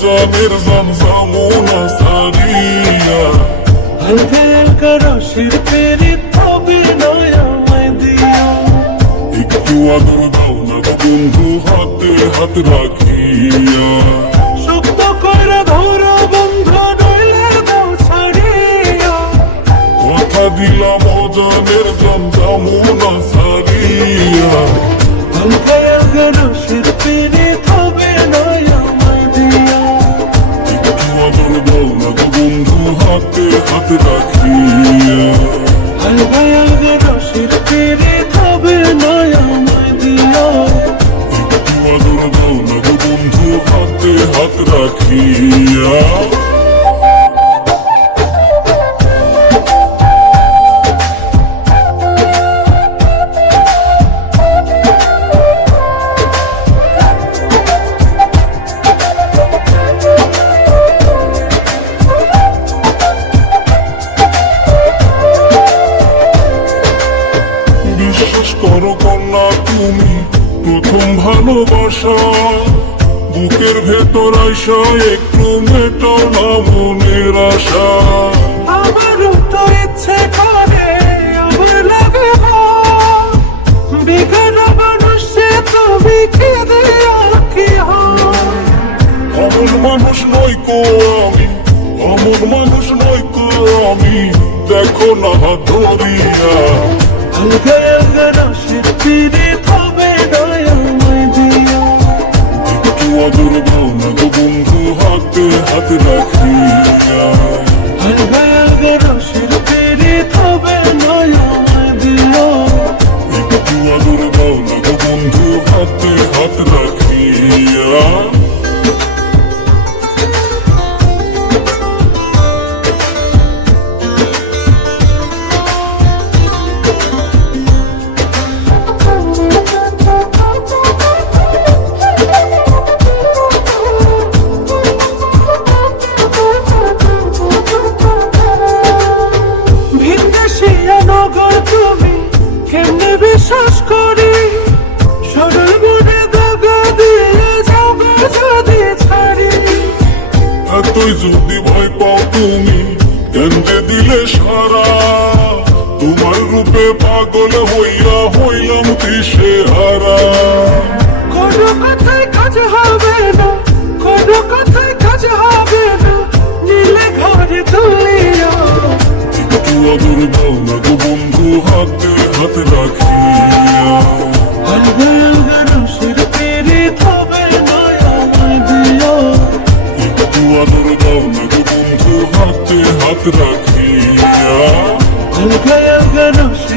যমুনা সারিয়া হালকা হালকা রসের পেরে তবে নয় দিয়া একটু আদর দাও না বন্ধু হাতে হাত রাখিয়া শক্ত করে ধরো বন্ধ নইলে দাও ছাড়িয়া কথা দিলাম অজানের জন যমুনা সারিয়া হালকা হালকা রসের পেরে রাখিয়া হালকা হালকা রসের পেরে তবে নয় আমায় দিয়া একটু বন্ধু হাতে হাত রাখিয়া। ভালোবাসা। বুকের ভেতর আইসা একটু মেটাও না মনের আশা। আমারও তো ইচ্ছে করে আমার লাগে। মানুষ সে তুমি কেঁদে আঁকি অমন মানুষ নই কো আমি অমন মানুষ নই কো আমি। দেখো না ধরিয়া। হালকা হালকা রসের পিড়ে হইলাম দিশে হারা? কোনো কথায় কাজ হবে না কোনো কথায় কাজ হবে না নীলে ঘরে তুলিয়া একটু আদর দাও না গো বন্ধু হাতে হাত রাখিয়া। আলগা আলগা রসের পেরে তবে নয় দিয়া একটু আদর দাও না গো বন্ধু হাতে হাত রাখিয়া। আলগা আলগা রসের